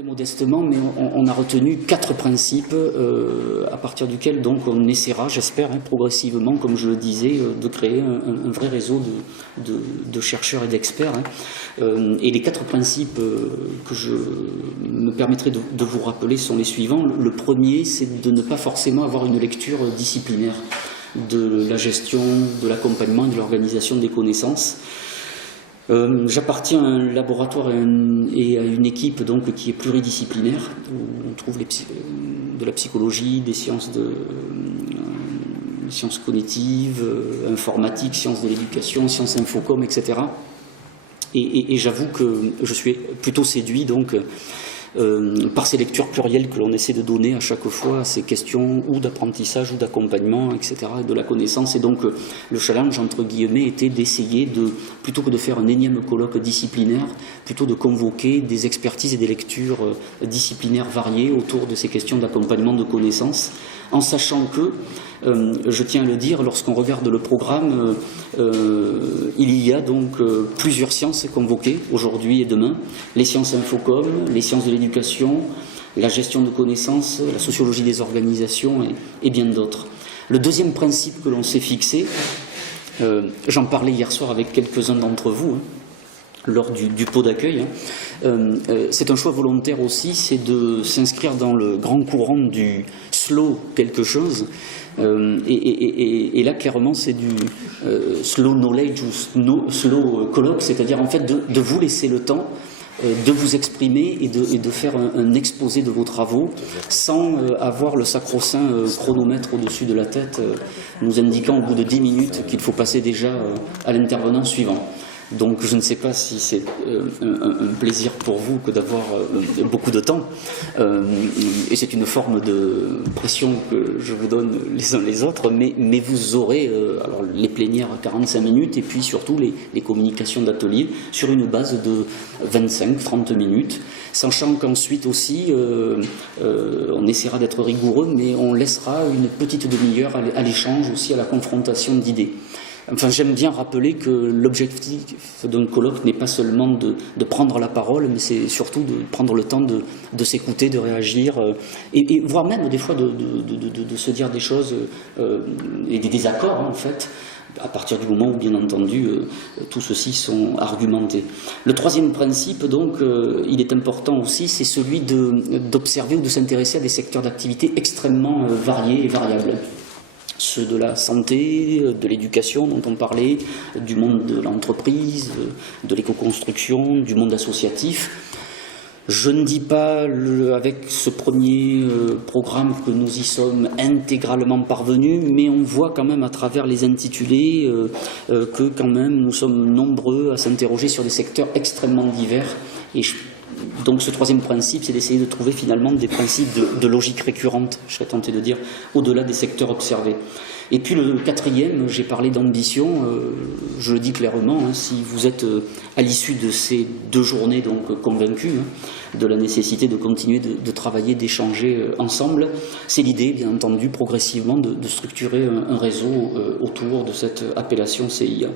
Très modestement, mais on a retenu 4 principes à partir duquel donc on essaiera, j'espère, progressivement, comme je le disais, de créer un vrai réseau de chercheurs et d'experts. Et les 4 principes que je me permettrai de vous rappeler sont les suivants. Le premier, c'est de ne pas forcément avoir une lecture disciplinaire de la gestion, de l'accompagnement et de l'organisation des connaissances. J'appartiens à un laboratoire et à une équipe donc, qui est pluridisciplinaire, où on trouve de la psychologie, des sciences cognitives, informatique, sciences de l'éducation, sciences infocom, etc. Et j'avoue que je suis plutôt séduit donc, par ces lectures plurielles que l'on essaie de donner à chaque fois à ces questions ou d'apprentissage ou d'accompagnement, etc., et de la connaissance. Et donc le challenge, entre guillemets, était d'essayer plutôt que de faire un énième colloque disciplinaire, plutôt de convoquer des expertises et des lectures disciplinaires variées autour de ces questions d'accompagnement de connaissances, en sachant que, je tiens à le dire, lorsqu'on regarde le programme, il y a donc plusieurs sciences convoquées aujourd'hui et demain, les sciences infocom, les sciences de l'éducation, la gestion de connaissances, la sociologie des organisations et bien d'autres. Le deuxième principe que l'on s'est fixé, j'en parlais hier soir avec quelques-uns d'entre vous, lors du pot d'accueil, c'est un choix volontaire aussi, c'est de s'inscrire dans le grand courant du slow quelque chose, et là clairement c'est du slow knowledge ou slow colloque, c'est-à-dire en fait de vous laisser le temps de vous exprimer et de faire un exposé de vos travaux sans avoir le sacro-saint chronomètre au-dessus de la tête nous indiquant au bout de 10 minutes qu'il faut passer déjà à l'intervenant suivant. Donc je ne sais pas si c'est un plaisir pour vous que d'avoir beaucoup de temps, et c'est une forme de pression que je vous donne les uns les autres, mais vous aurez alors les plénières à 45 minutes et puis surtout les communications d'atelier sur une base de 25-30 minutes, sachant qu'ensuite aussi on essaiera d'être rigoureux, mais on laissera une petite demi-heure à l'échange, aussi à la confrontation d'idées. Enfin, j'aime bien rappeler que l'objectif d'un colloque n'est pas seulement de prendre la parole, mais c'est surtout de prendre le temps de s'écouter, de réagir, et voire même des fois de se dire des choses et des désaccords, en fait, à partir du moment où, bien entendu, tout ceci sont argumentés. Le troisième principe, donc, il est important aussi, c'est celui d'observer ou de s'intéresser à des secteurs d'activité extrêmement variés et variables. Ceux de la santé, de l'éducation dont on parlait, du monde de l'entreprise, de l'éco-construction, du monde associatif. Je ne dis pas avec ce premier programme que nous y sommes intégralement parvenus, mais on voit quand même à travers les intitulés que quand même nous sommes nombreux à s'interroger sur des secteurs extrêmement divers. Et donc ce troisième principe, c'est d'essayer de trouver finalement des principes de logique récurrente, je serais tenté de dire, au-delà des secteurs observés. Et puis le quatrième, j'ai parlé d'ambition, je le dis clairement, si vous êtes à l'issue de ces 2 journées donc convaincus de la nécessité de continuer de travailler, d'échanger ensemble, c'est l'idée, bien entendu, progressivement de structurer un réseau autour de cette appellation CIA.